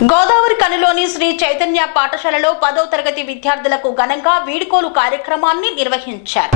గోదావరి కనిలోని శ్రీ చైతన్య పాఠశాలలో 10వ తరగతి విద్యార్థులకు ఘనంగా వీడ్కోలు కార్యక్రమాన్ని నిర్వహించారు.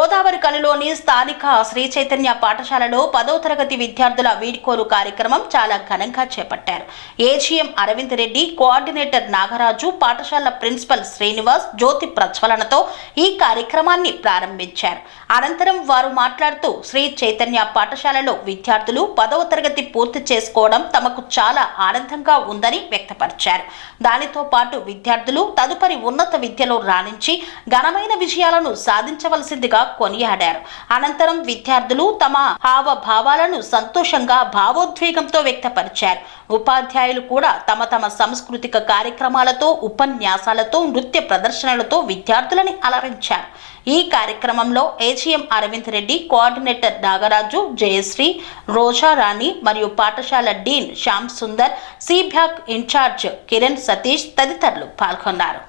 గోదావరి కనిలోని స్థానిక శ్రీ చైతన్య పాఠశాలలో 10వ తరగతి విద్యార్థుల వీడ్కోలు కార్యక్రమం చాలా ఘనంగా చేపట్టారు. ఏజీఎం అరవింద్ రెడ్డి, కోఆర్డినేటర్ నాగరాజు, పాఠశాల ప్రిన్సిపల్ శ్రీనివాస్ జ్యోతి ప్రజ్వలనతో ఈ కార్యక్రమాన్ని ప్రారంభించారు. అనంతరం వారు మాట్లాడుతూ శ్రీ చైతన్య పాఠశాలలో విద్యార్థులు 10వ తరగతి పూర్తి చేసుకోవడం తమకు చాలా ఆనందంగా ఉందని వ్యక్తపరిచారు. దానితో పాటు విద్యార్థులు తదుపరి ఉన్నత విద్యలో రాణించి ఘనమైన విజయాలను సాధించవలసిందిగా కొనియాడారు. అనంతరం విద్యార్థులు తమ హావభావాలను సంతోషంగా భావోద్వేగంతో వ్యక్తపరిచారు. ఉపాధ్యాయులు కూడా తమ తమ సాంస్కృతిక కార్యక్రమాలతో, ఉపన్యాసాలతో, నృత్య ప్రదర్శనలతో విద్యార్థులని అలరించారు. ఈ కార్యక్రమంలో ఏజీఎం అరవింద్ రెడ్డి, కోఆర్డినేటర్ నాగరాజు, జయశ్రీ, రోజా రాణి మరియు పాఠశాల డీన్ శ్యామ్ సుందర్, సిబ్యాక్ ఇన్ఛార్జ్ కిరణ్ సతీష్ తదితరులు పాల్గొన్నారు.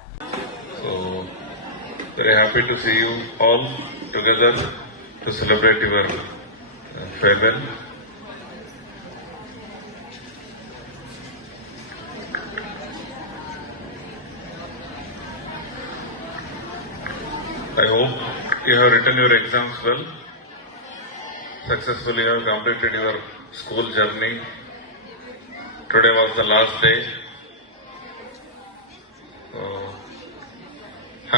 Very happy to see you all together to celebrate your farewell. I hope you have written your exams well, successfully have completed your school journey. Today was the last day.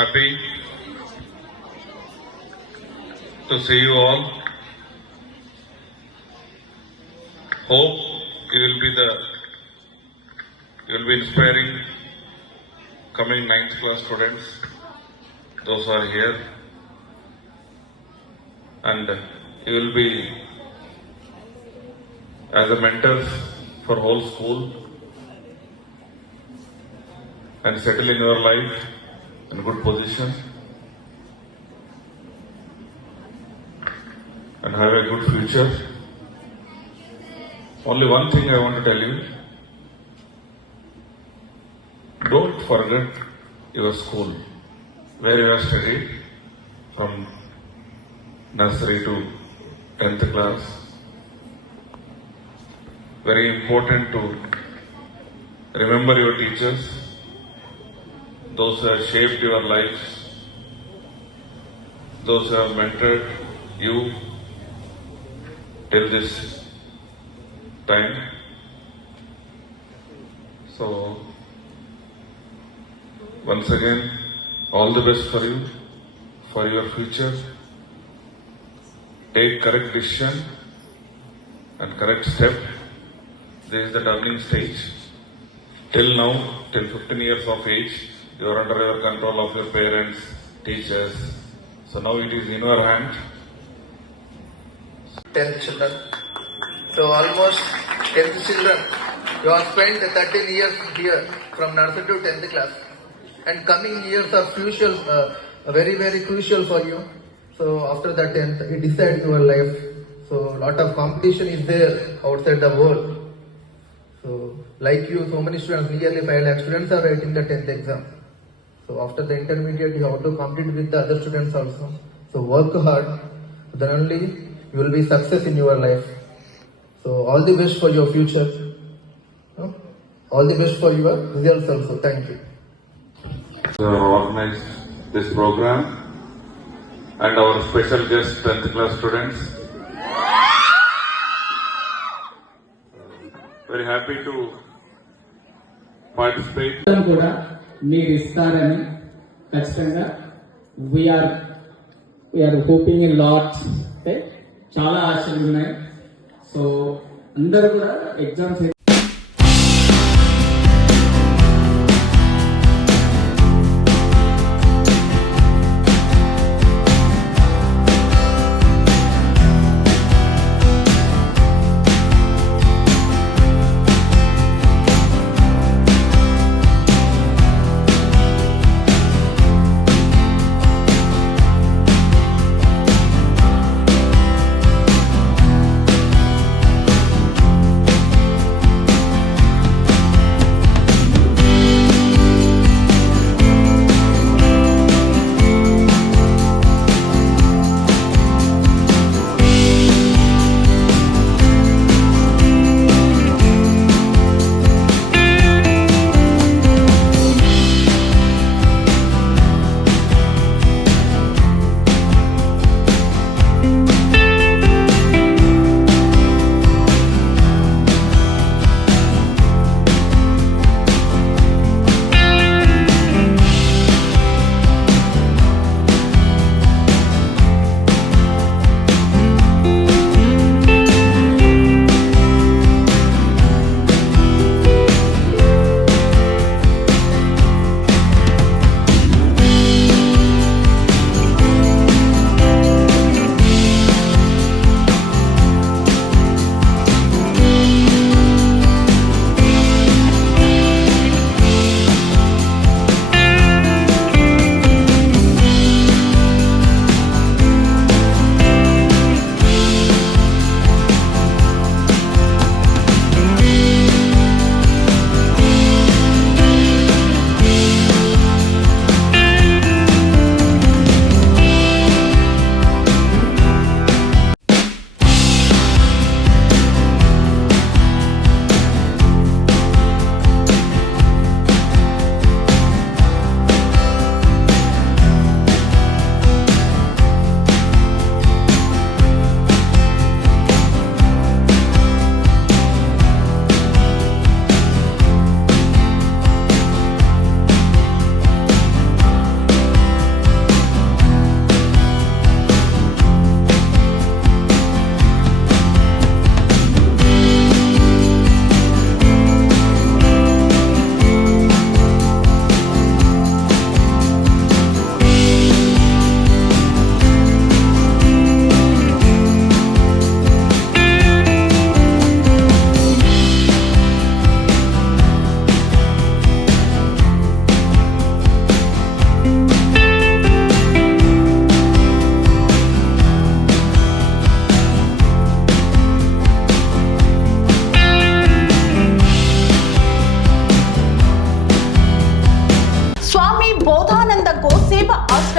Happy to see you all. Hope you will be inspiring coming 9th class students, those who are here, and you will be as a mentors for whole school and settle in your life in good position and have a good future. Only one thing I want to tell you: don't forget your school, where you have studied from nursery to 10th class. Very important to remember your teachers, those who have shaped your lives, those who have mentored you till this time. So, once again, all the best for you, for your future. Take correct decision and correct step. This is the turning stage. Till now, till 15 years of age, you are under your control of your parents, teachers. So now it is in your hand. 10 children. So almost 10 children. You have spent 13 years here from nursery to 10th class. And coming years are crucial, very, very crucial for you. So after the 10th, you decide your life. So lot of competition is there outside the world. So like you, so many students, nearly 5 lakh students are writing the 10th exam. So after the intermediate, you have to compete with the other students also. So work hard, then only you will be success in your life. So all the best for your future. All the best for your results also. Thank you. We have organized this program and our special guest 10th class students. Very happy to participate. కూడా మీరు ఇస్తారని ఖచ్చితంగా we are hoping in LADS. అంటే చాలా ఆశలు ఉన్నాయి. సో అందరూ కూడా ఎగ్జామ్స్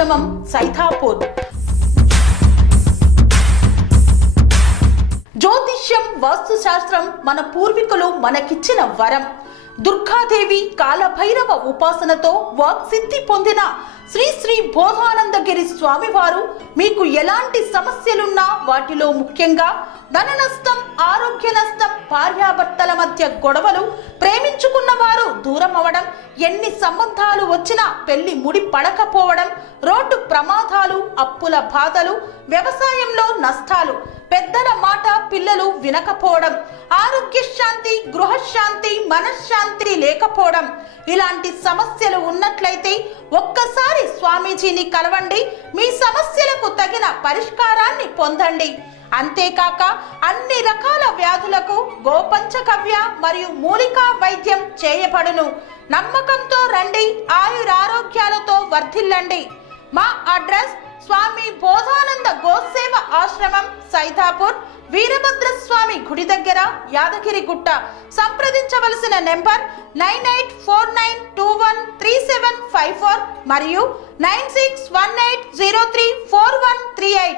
ఆశ్రమం సైథాపూర్. జ్యోతిష్యం, వాస్తుశాస్త్రం మన పూర్వీకులు మనకిచ్చిన వరం. దుర్గాదేవి, కాలభైరవ ఉపాసనతో వాక్సిద్ధి పొందిన శ్రీ శ్రీ బోధానందగిరి స్వామివారు మీకు ఎలాంటి సమస్యలున్నా, వాటిలో ముఖ్యంగా ధన నష్టం, ఆరోగ్య నష్టం, భార్యాభర్తల మధ్య గొడవలు, ప్రేమించుకున్న వారు దూరం అవడం, ఎన్ని సంబంధాలు వచ్చినా పెళ్లి ముడి పడకపోవడం, రోడ్డు ప్రమాదాలు, అప్పుల బాధలు, వ్యవసాయంలో నష్టాలు, పెద్దల మాట పిల్లలు వినకపోవడం, ఆరోగ్య శాంతి, గృహశాంతి, మనశ్శాంతి లేకపోవడం, ఇలాంటి సమస్యలు ఉన్నట్లయితే ఒక్కసారి స్వామీజీని కలవండి. మీ సమస్యలకు తగిన పరిష్కారాన్ని పొందండి. అంతేకాక అన్ని రకాల వ్యాధులకు గోపంచగవ్య మరియు మూలికా వైద్యం చేయబడును. నమ్మకంతో రండి, ఆయురారోగ్యాలతో వర్ధిల్లండి. మా అడ్రస్ స్వామి బోధానంద గోసేవ ఆశ్రమం, సైథాపూర్, వీరభద్రస్వామి గుడి దగ్గర, యాదగిరిగుట్ట. సంప్రదించవలసిన నెంబర్ 9849213754 మరియు 9618034138.